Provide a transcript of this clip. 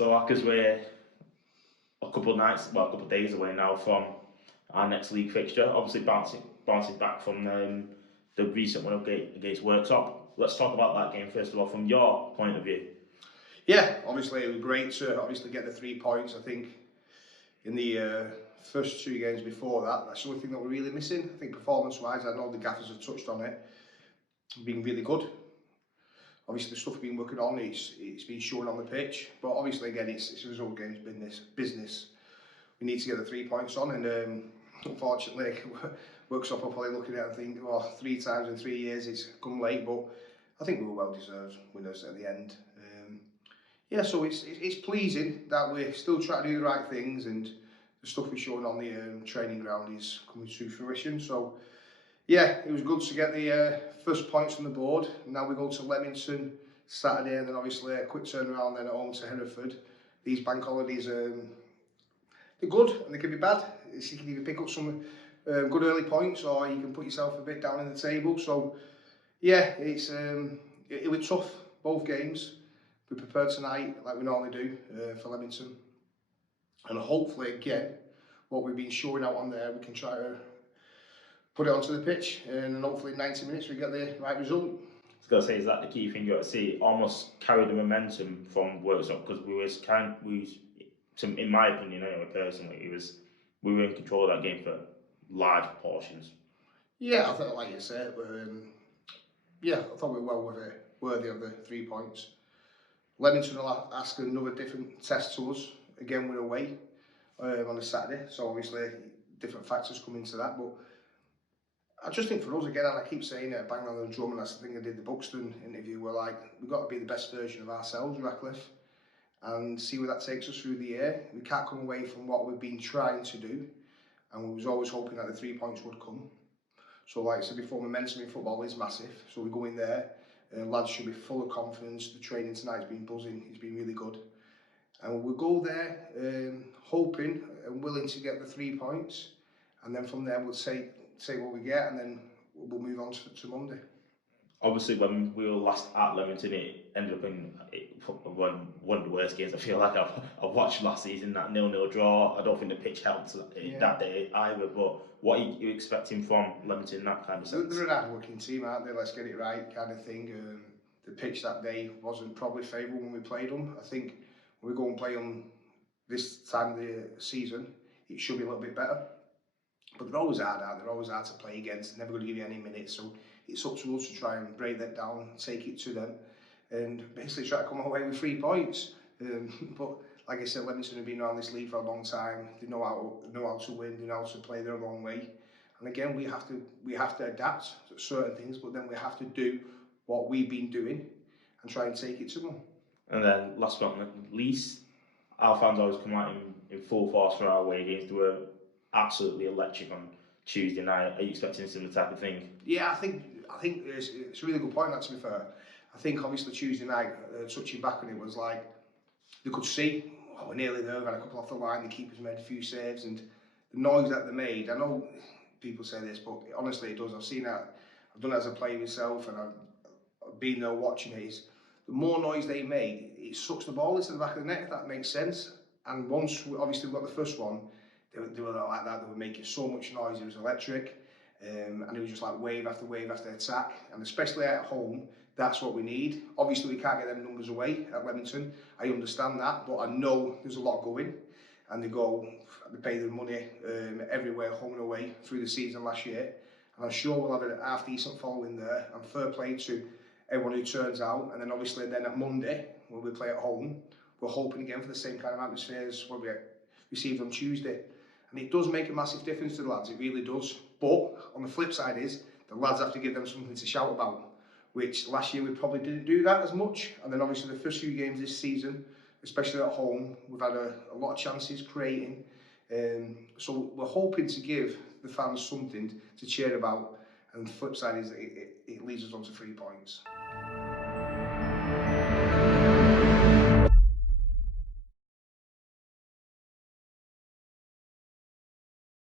So, because we're a couple of days away now from our next league fixture, obviously bouncing back from the recent one against Worksop. Let's talk about that game first of all, from your point of view. Yeah, obviously it was great to get the 3 points. I think in the first 2 games before that, that's the only thing that we're really missing. I think performance-wise, I know the gaffers have touched on it, been really good. Obviously the stuff we've been working on, it's been shown on the pitch, but obviously again it's a result games business. We need to get the 3 points on, and unfortunately Worksop are probably looking at it and think, oh, 3 times in 3 years it's come late, but I think we were well deserved winners at the end. Yeah, so it's pleasing that we're still trying to do the right things, and the stuff we're showing on the training ground is coming to fruition. So yeah, it was good to get the first points on the board. Now we go to Leamington Saturday, and then obviously a quick turnaround then at home to Hereford. These bank holidays, they're good and they can be bad. You can either pick up some good early points, or you can put yourself a bit down in the table. So yeah, it was tough, both games. We prepared tonight like we normally do for Leamington, and hopefully again what we've been showing out on there we can try to put it onto the pitch, and hopefully in 90 minutes we get the right result. I was going to say, is that the key thing you got to see? Almost carry the momentum from Worksop, because in my opinion anyway, personally, we were in control of that game for large portions. Yeah, I thought, like you said, I thought we were well worthy of the 3 points. Leamington will ask another different test to us. Again, we're away on a Saturday, so obviously different factors come into that. But I just think for us, again, and I keep saying it, bang on the drum, and that's the thing I did the Buxton interview, we're like, we've got to be the best version of ourselves, Radcliffe, and see where that takes us through the year. We can't come away from what we've been trying to do, and we was always hoping that the 3 points would come. So like I said before, momentum in football is massive, so we go in there, lads should be full of confidence. The training tonight's been buzzing, it's been really good. And we'll go there hoping and willing to get the 3 points, and then from there we'll say what we get, and then we'll move on to Monday. Obviously, when we were last at Leamington, it ended up in one of the worst games I feel like I've watched last season, that 0-0 draw. I don't think the pitch helped that day either, but what are you expecting from Leamington in that kind of sense? They're an hard-working team, aren't they? Let's get it right kind of thing. The pitch that day wasn't probably favourable when we played them. I think when we go and play them this time of the season, it should be a little bit better. But they're always hard to play against. They're never going to give you any minutes, so it's up to us to try and break that down, take it to them, and basically try to come away with 3 points. But like I said, Leamington have been around this league for a long time. They know how to win, they know how to play their own way. And again, we have to adapt to certain things, but then we have to do what we've been doing and try and take it to them. And then last but not least, our fans always come out in full force for our away games. They were absolutely electric on Tuesday night. Are you expecting a similar type of thing? Yeah, I think it's a really good point, that, to be fair. I think obviously Tuesday night, touching back on it, was like they could see, we're nearly there, we've had a couple off the line, the keepers made a few saves, and the noise that they made, I know people say this, but honestly it does. I've seen that, I've done it as a player myself, and I've been there watching it. Is the more noise they made, it sucks the ball into the back of the net, if that makes sense. And once obviously we got the first one, they were like that. They were making so much noise. It was electric, and it was just like wave after attack. And especially at home, that's what we need. Obviously, we can't get them numbers away at Leamington. I understand that, but I know there's a lot going, and they pay their money everywhere, home and away, through the season last year. And I'm sure we'll have a half decent following there. And fair play to everyone who turns out. And then obviously, then at Monday when we play at home, we're hoping again for the same kind of atmosphere as what we received on Tuesday. And it does make a massive difference to the lads, it really does. But on the flip side is, the lads have to give them something to shout about, which last year we probably didn't do that as much. And then obviously the first few games this season, especially at home, we've had a lot of chances creating. So we're hoping to give the fans something to cheer about. And the flip side is it leads us on to 3 points.